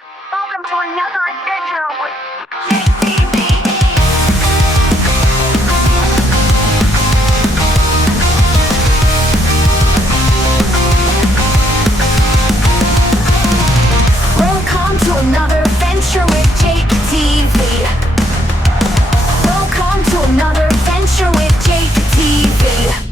Welcome to another adventure with JTV. Welcome to another adventure with JTV. Welcome to another adventure with JTV.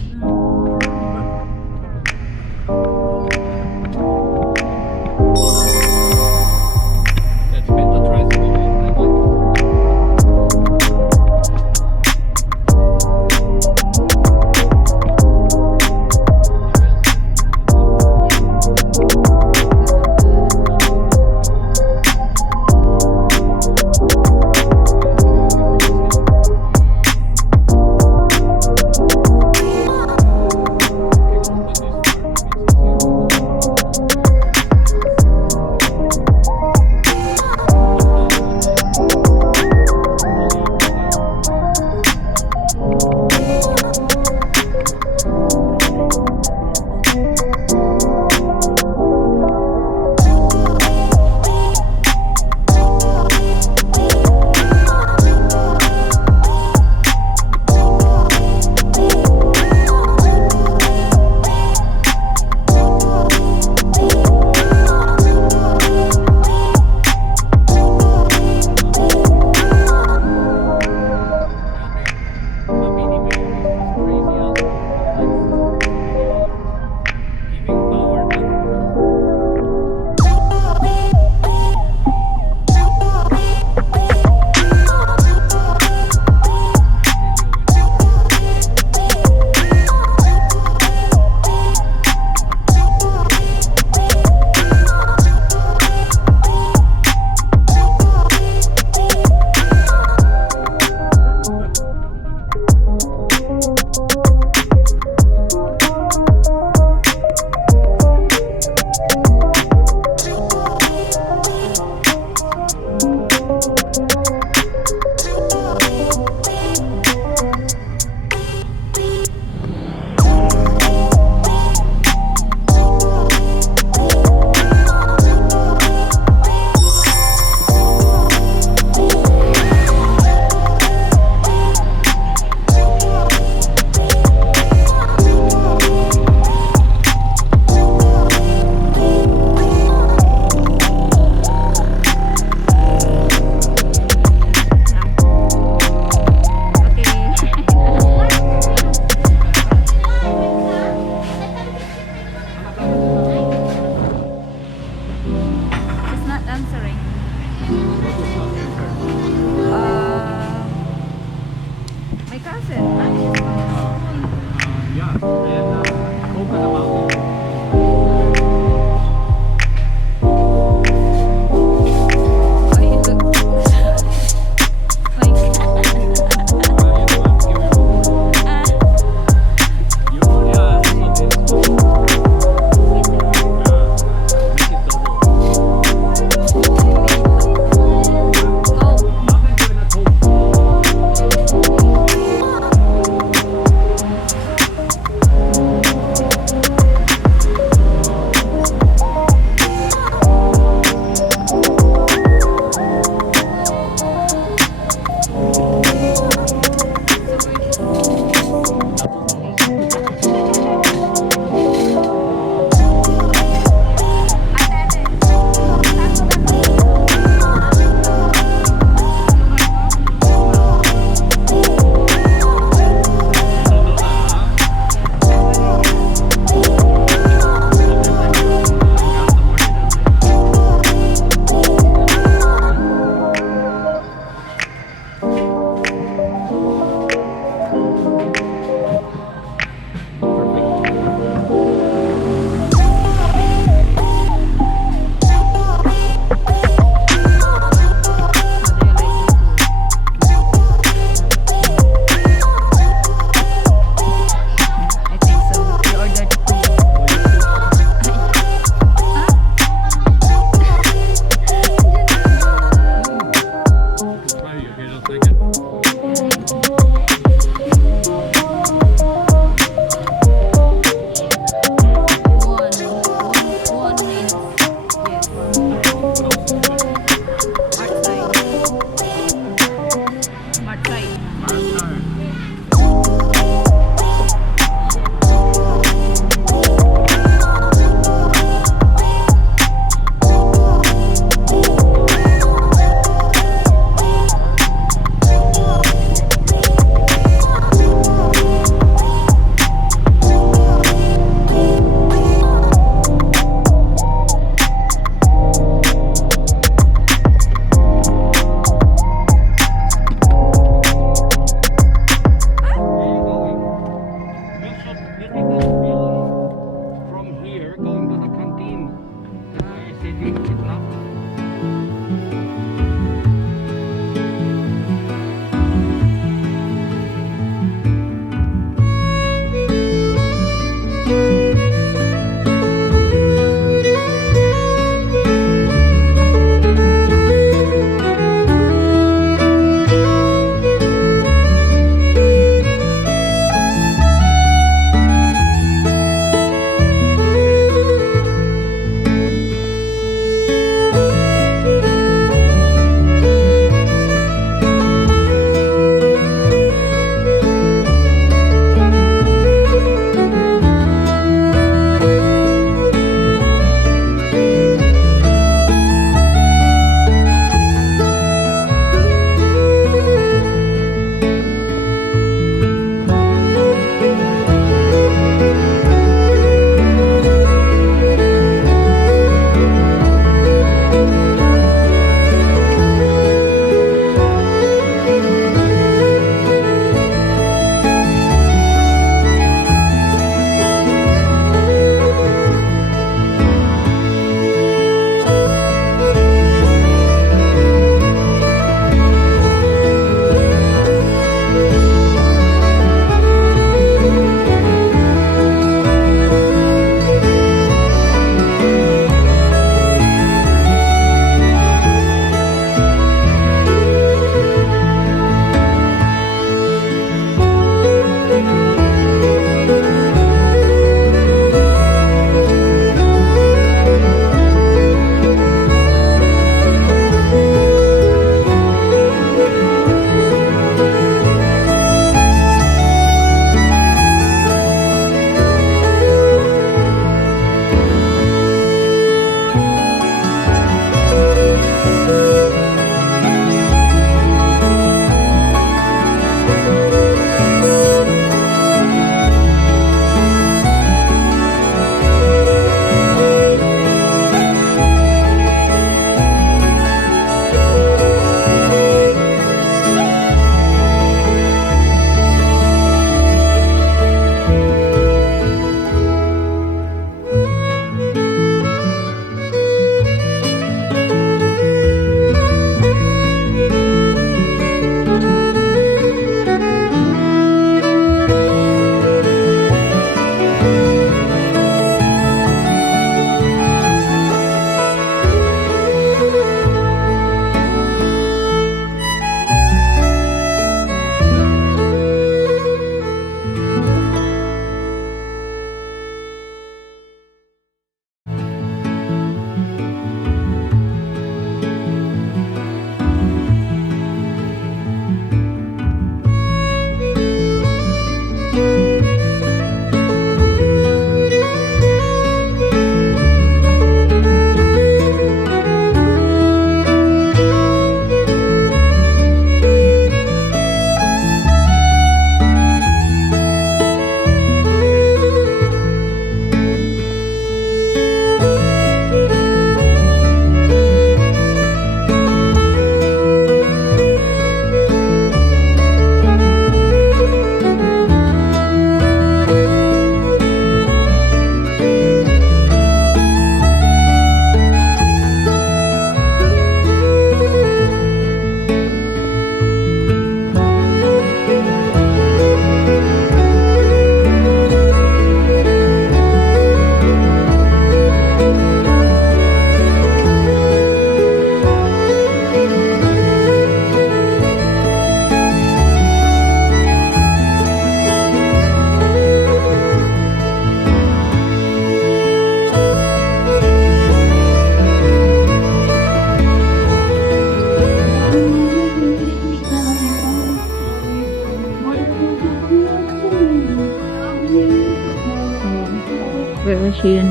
machine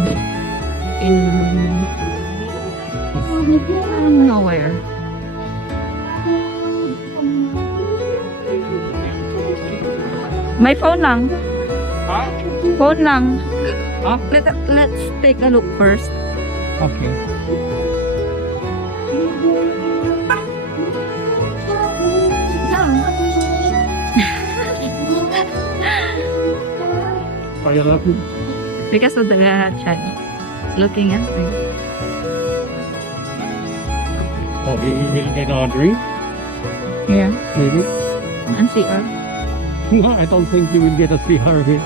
in nowhere. May phone lang. Huh? Phone lang. Huh? Let's take a look first. Okay. Are you laughing? Because of the child looking at me. Oh, we will get a drink? Yeah. Maybe? And see her. No, I don't think you will get a CR here.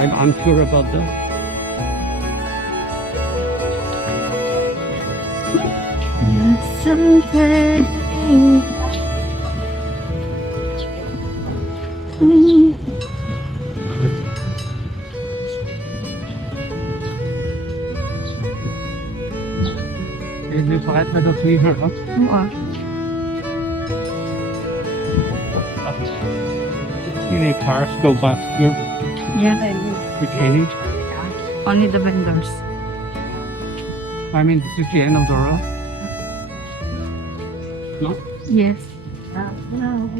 I'm unsure about that. Something. Is this right by the CR? Huh? Oo. Any cars go past here Yeah. with any? Only the vendors. I mean, this is the end of the road. No? Yes. Uh, hello.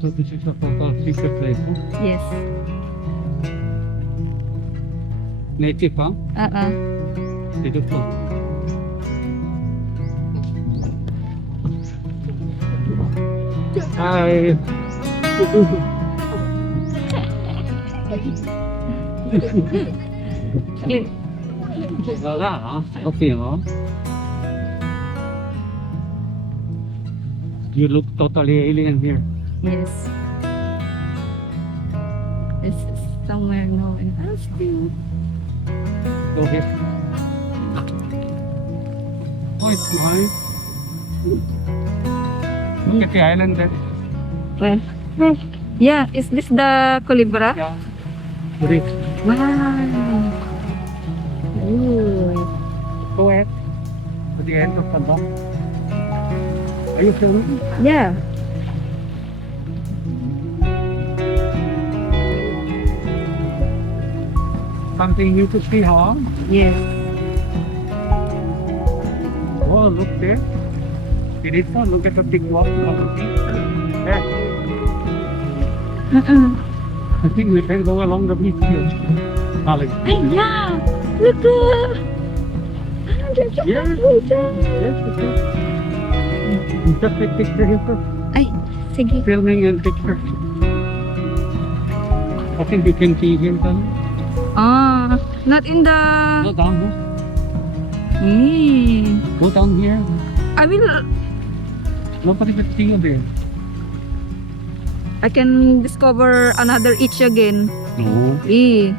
So this is a total secret place, huh? Yes. Native, huh? Beautiful. Hi. Wala, huh? Okay, huh? You look totally alien here. Yes. This is somewhere nowhere. Go here. Oh, it's nice. Look at the island there. Well, yeah, is this the Culebra? Yeah. Great. Wow. Ooh. Go ahead. At the end of the dock. Are you filming? Yeah. Something new to see, huh? Yes. Oh, look there. Beautiful. Look at the big walk on the beach. There. I think we can go along the beach here. Alex. Ay, yeah. Look. There's a Yes. mountain. Yes, okay. Just take picture here first. Ay, sige. Filming and picture. I think you can see here then. Ah, not in the... Go down here. Go down here. I will... Nobody can see you there. I can discover another itch again. No. Eh.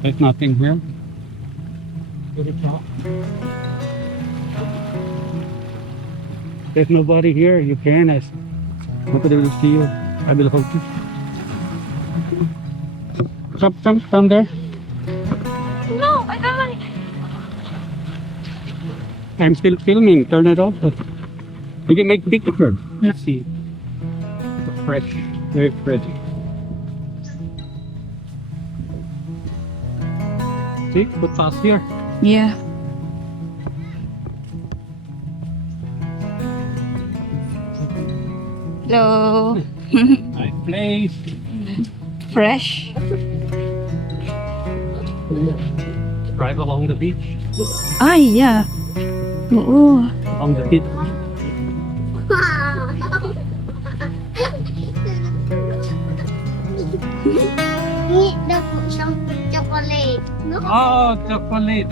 There's nothing here. To the top. There's nobody here. You can ask. Nobody will see you. I will hold you. Come there. No, I don't like... I'm still filming. Turn it off. You can make picture. Let's see. It's fresh. Very fresh. See? Put fast here. Yeah. Hello. Nice place. Fresh. Drive along the beach. Ay, yeah. Oo. Along the beach. Eat the some chocolate. No? Oh, chocolate.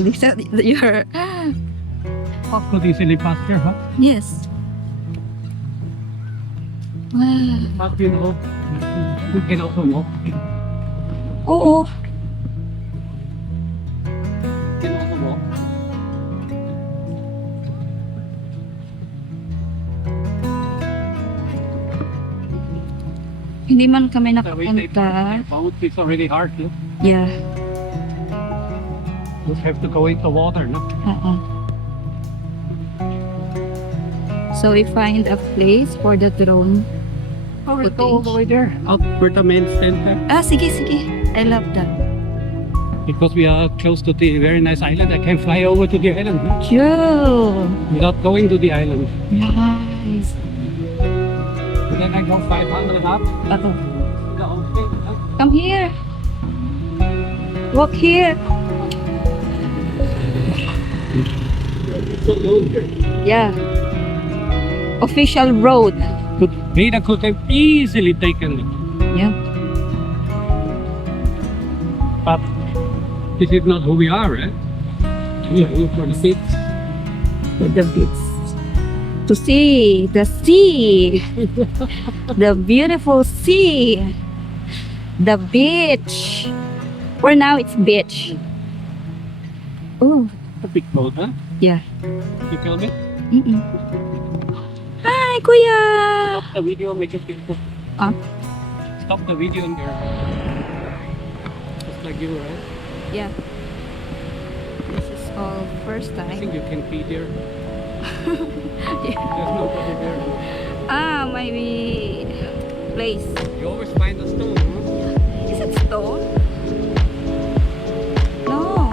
These are your... Could easily pass here, huh? Yes. Wow. But you know, we can also walk. Oo. We can also walk. hindi man kami The way they nakapunta. boat is already hard, no? Yeah. You have to go into water, no? So we find a place for the drone. Oh, let's go all the way there. Out where the main center. Ah, sige, sige. I love that. Because we are close to the very nice island, I can fly over to the island, no? Cool. Without going to the island. Nice. And then I go 500 up. Uh-oh. The whole thing, no? Come here. Walk here. So good. Yeah. Official road. Rita could have easily taken it. Yeah. But this is not who we are, right? We are here for the kids. The beach. To see the sea. The beautiful sea. The beach. For now, it's beach. Oh, A big boat, huh? yeah. You film it? Mm-mm. Hi, Kuya! Stop the video, make it beautiful. Ah? Stop the video in there. Just like you, right? Yeah. This is all first I time. think you can be there. Yeah. There's nobody there. Ah, maybe place. You always find a stone, huh? Is it stone? No.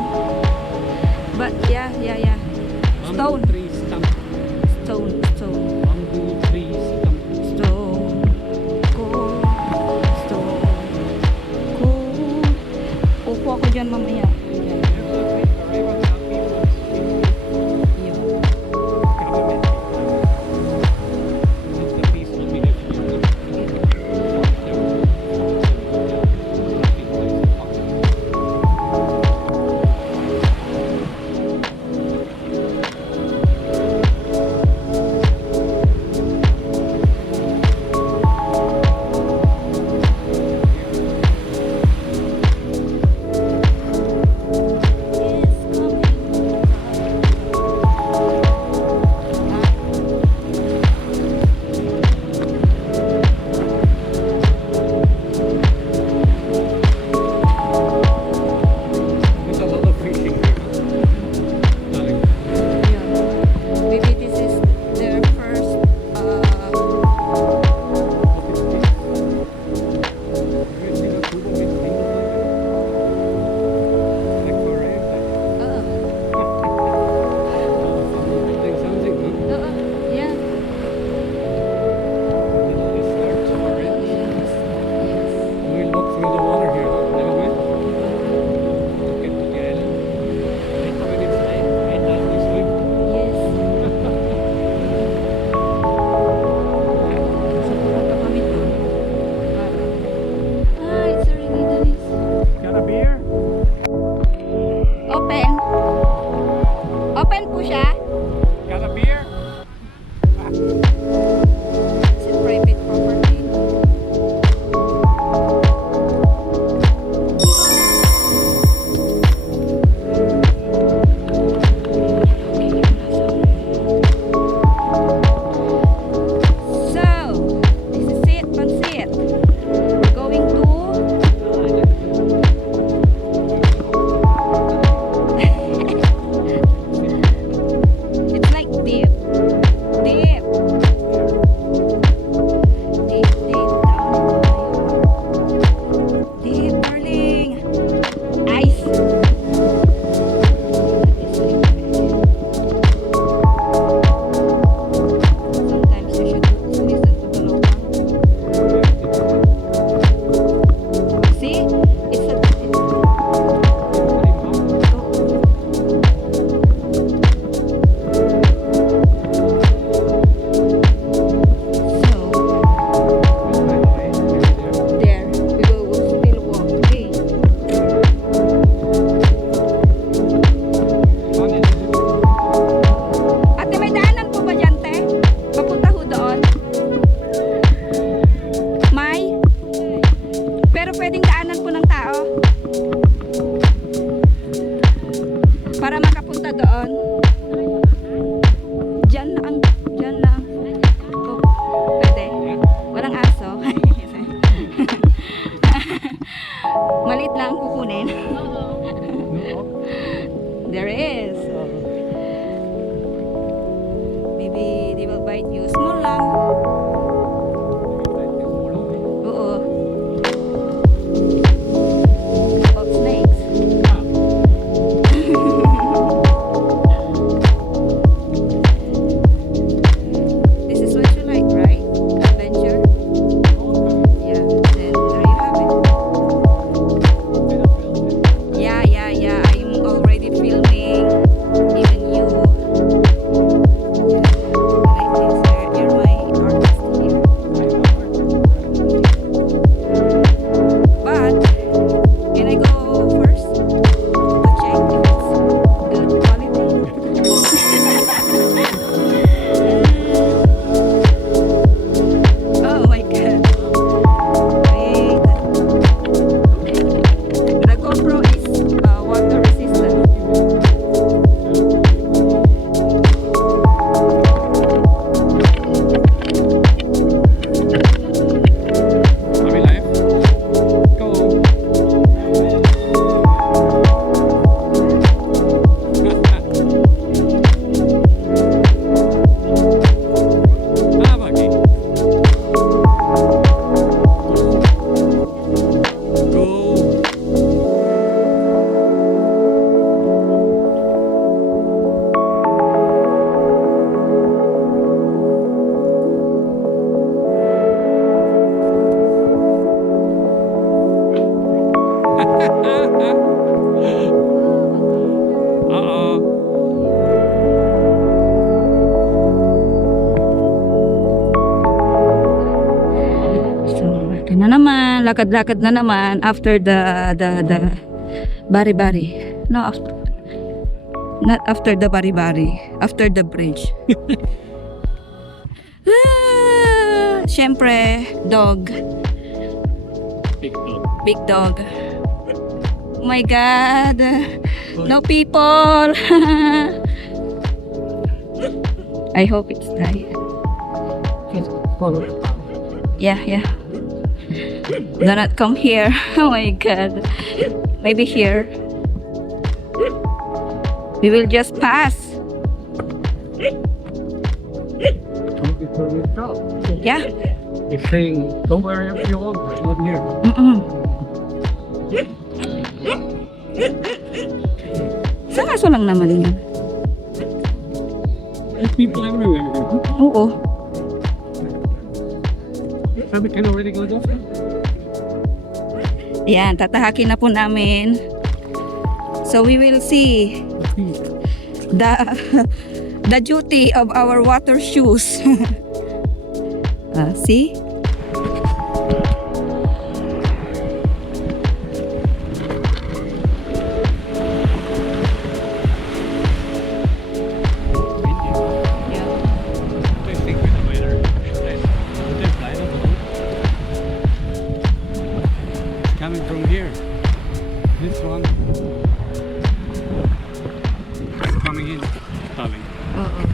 But yeah. Stone. Bamboo tree stump. Stone. Bamboo tree stump. Stone. Cool. Stone. Cool. Upo ako dyan mamaya. Yan. Yun. There's a lot of fishing there, darling. Yeah. Maybe this is their first yeah. Yes. So pupunta kami doon. Ah, it's already nice. Got a beer? Open. Open po siya. Got a beer? Is it private property? So, this is it, Pansit. We're going to it's like deep. Deep. Deep down. Deep, darling. Ice. Sometimes you should listen to the local. See? It's a so there we go. We'll still walk. Okay. Ate, may daanan po ba dyan, te? Papunta ho doon? May? Pero pwedeng daanan po ng tao? Para makapunta doon? Diyan lang. Diyan lang. Opo. Pwede? Walang aso? wait lang, kukunin. There is. Maybe they will bite you. Small lang. Oo. Of snakes. This is what you like, right? Adventure? Yeah. Then there you have it. Yeah. I'm already filming. Even you. Like this. You're my artist here. But can I go first to check if it's good quality? Oh my god. Wait. The GoPro is water resistant. Are we live? Go. Ah, Bagi. Go. Uh-oh. So, ito na naman. Lakad-lakad na naman after the bari-bari. No, not after the bari-bari. After the bridge. Siyempre, dog. Big dog. Big dog. Oh my God. No people. I hope it's died. Yeah. Do not come here. Oh my God. Maybe here. We will just pass. Yeah. It's saying, go wherever you want, but not here. Sa kaso lang naman yun. There's people everywhere. Oo. Sabi can already go there? Yan, tatahakin na po namin. So we will see the duty of our water shoes. See? I think with the weather, would they fly the balloon? It's coming from here. This one. It's coming in. Coming. Oo.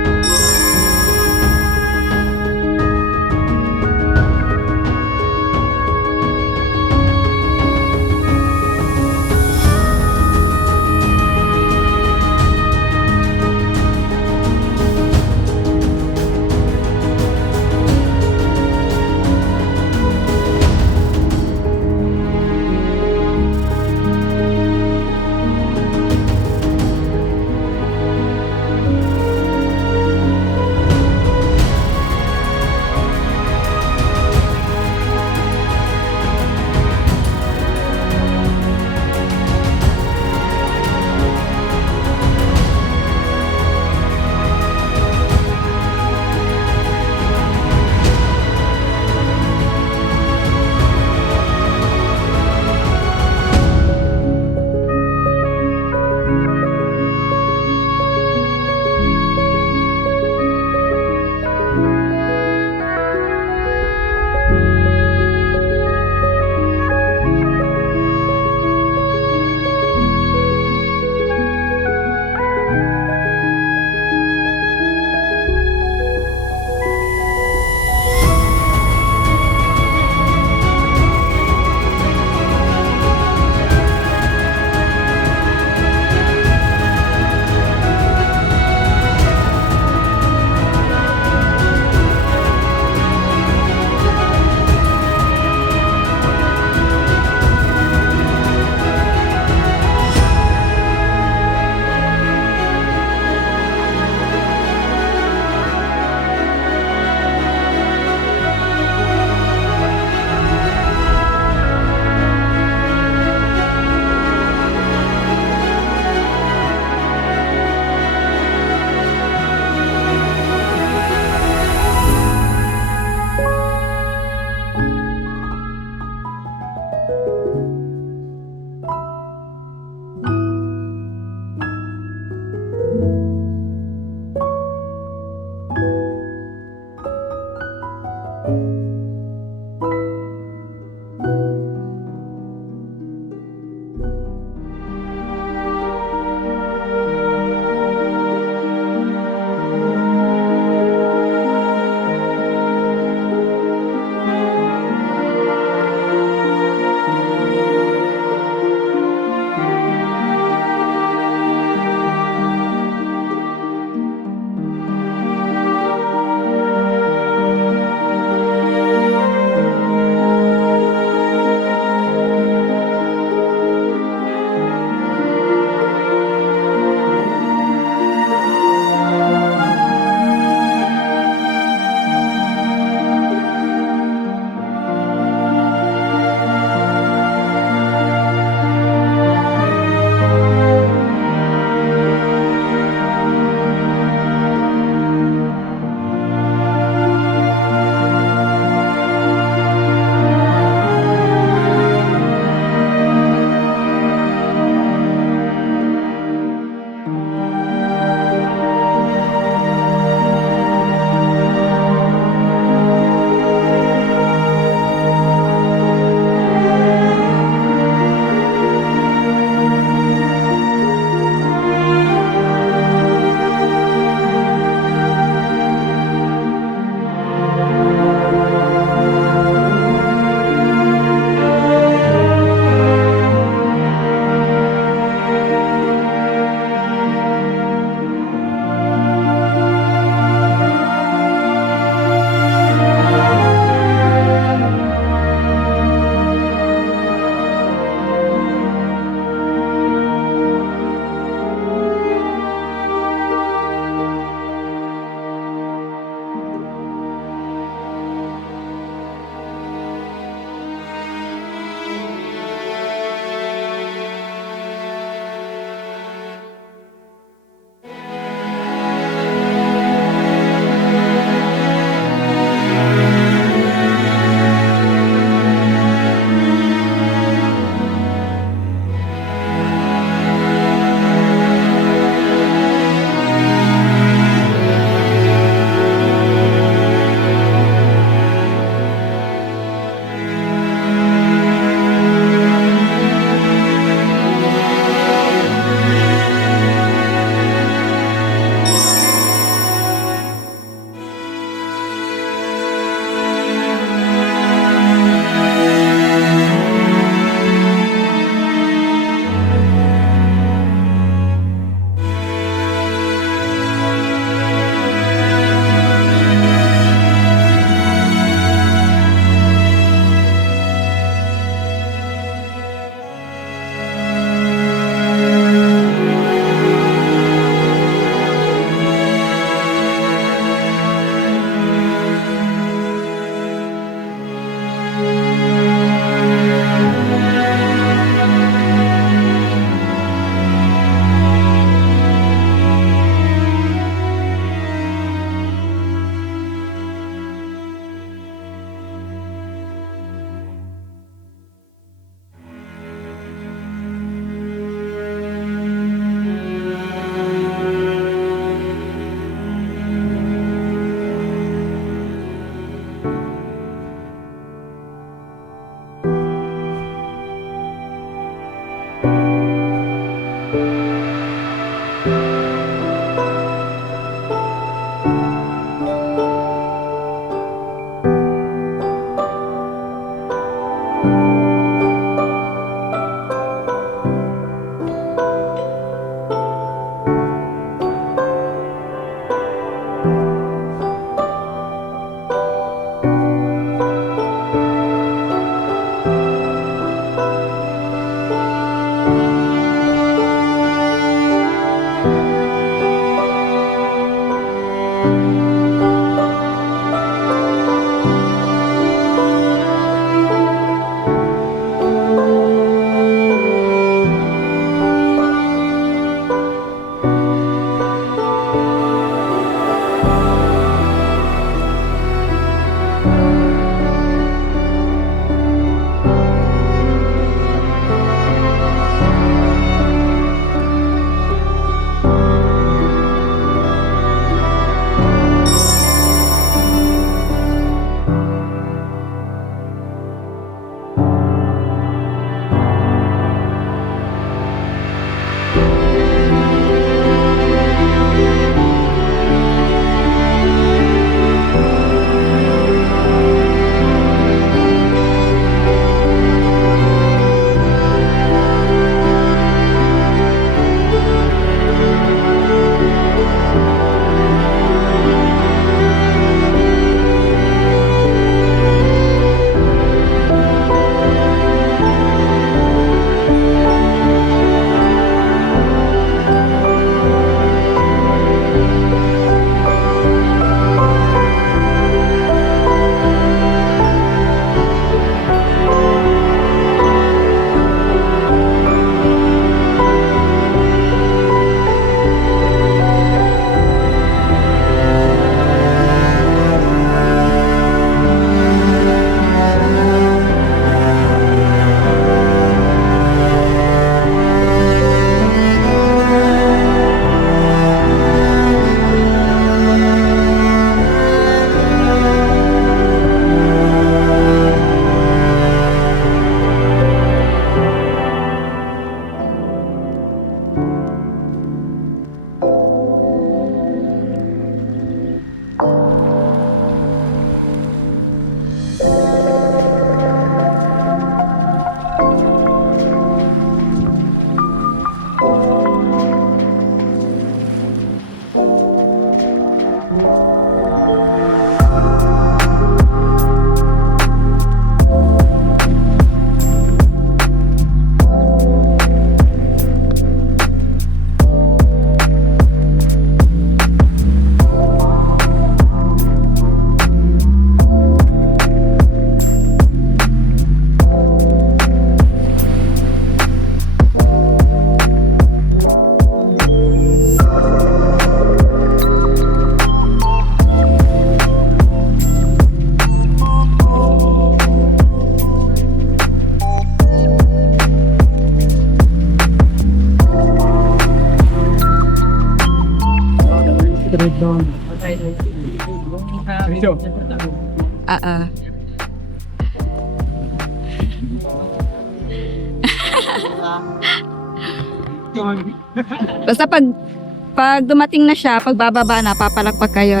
Basta pag dumating na siya, pag bababa na, papalakpak kayo.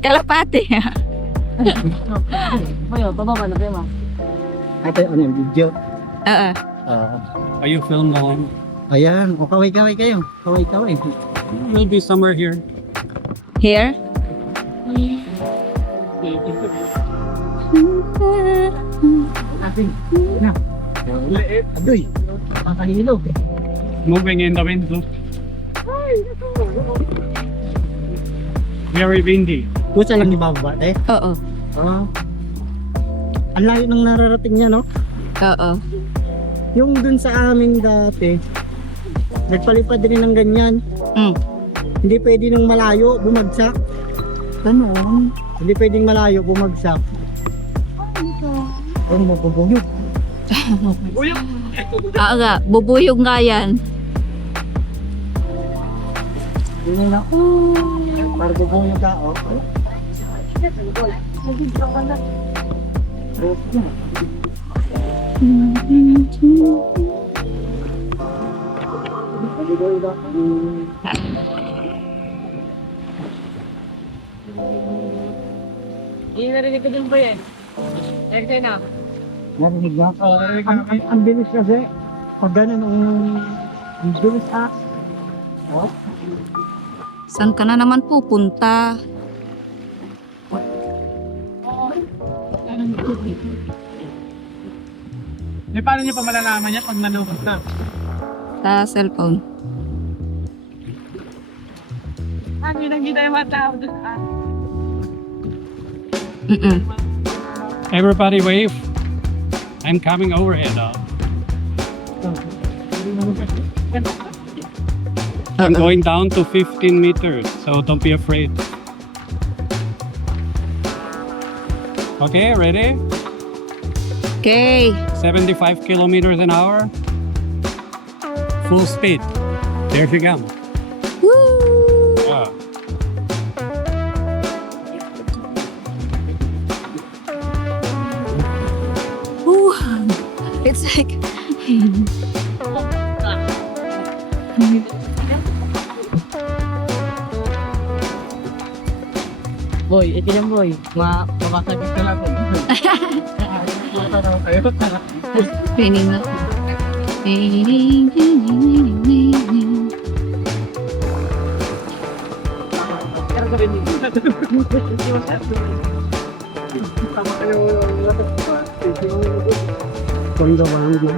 Kalapati. Ito ano yung video. Oo. Are you film now? Ayan, o kaway-kaway kayo. Kaway-kaway. We'll be somewhere here. Here? Adoy, makahilo. Moving in the wind. Look. Very windy. Kusa lang ibababa, eh. Oo. Ah. Ang layo ng nararating niya, no? Oo. Yung dun sa amin dati, nagpalipad din ng ganyan. Mm. Hindi pwede nung malayo, bumagsak. Ano? Hindi pwedeng malayo, bumagsak. Ano mo, bubuyog? Nga, bubuyog nga yan. Yun na. Para bubuyog ka, oh. Narinig ko din ba yan? Narinig na. Narinig na. Ang bilis kasi. Pag ganun, ang bilis Oh. Saan ka na naman pupunta? Paano niyo pa malalaman niya pag nalungkot na? Sa cellphone. Kita yung mga tao doon. Everybody wave. I'm coming over here now. I'm going down to 15 meters, so don't be afraid. Okay, ready? Okay. 75 kilometers an hour. Full speed. There she comes. Woo! Ah. Woo! It's like... Boy, ito yung boy. Makasagit ka lang. Pining na. Kondo banget.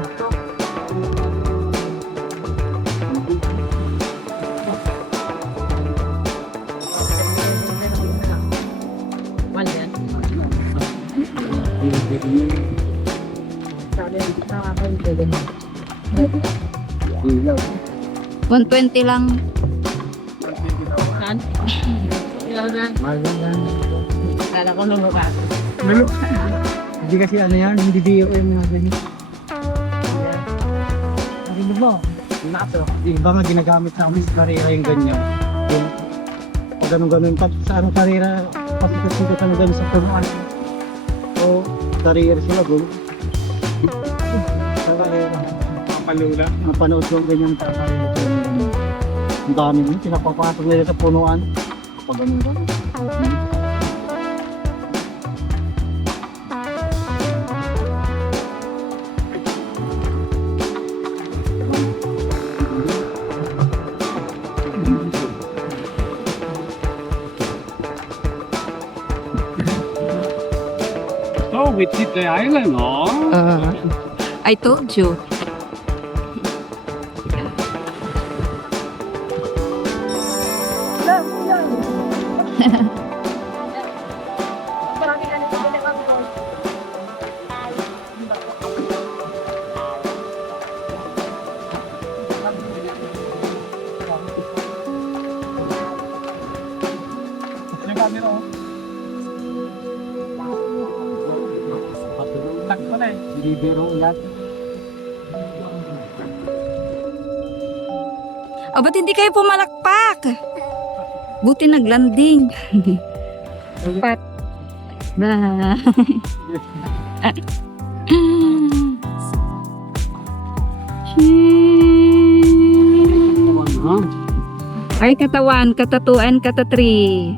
Ilaw. 120 lang. Saan? Ilaw na. Malang. Kala ko nung mukha. Hindi kasi ano yan, hindi DOM nga ganyan. Narinig mo? Naso. Iba nga ginagamit sa amin sa karera yung ganyan. Yung pag ganun-ganun, pag sa anong karera, pasikat-sikat ano ganyan sa turuan. O, karera sila gul. Sa karera. Palula. Napanood ko ang ganyan sa karera. Ang dami mo, pinapapasok nila sa punuan. Pag ganun-ganun. Oh, we did the island, oh. I told you. Hindi biro yan. O, ba't hindi kayo pumalakpak? Buti naglanding. Pat. Bye. Ay, katawan, katatuan, katatri.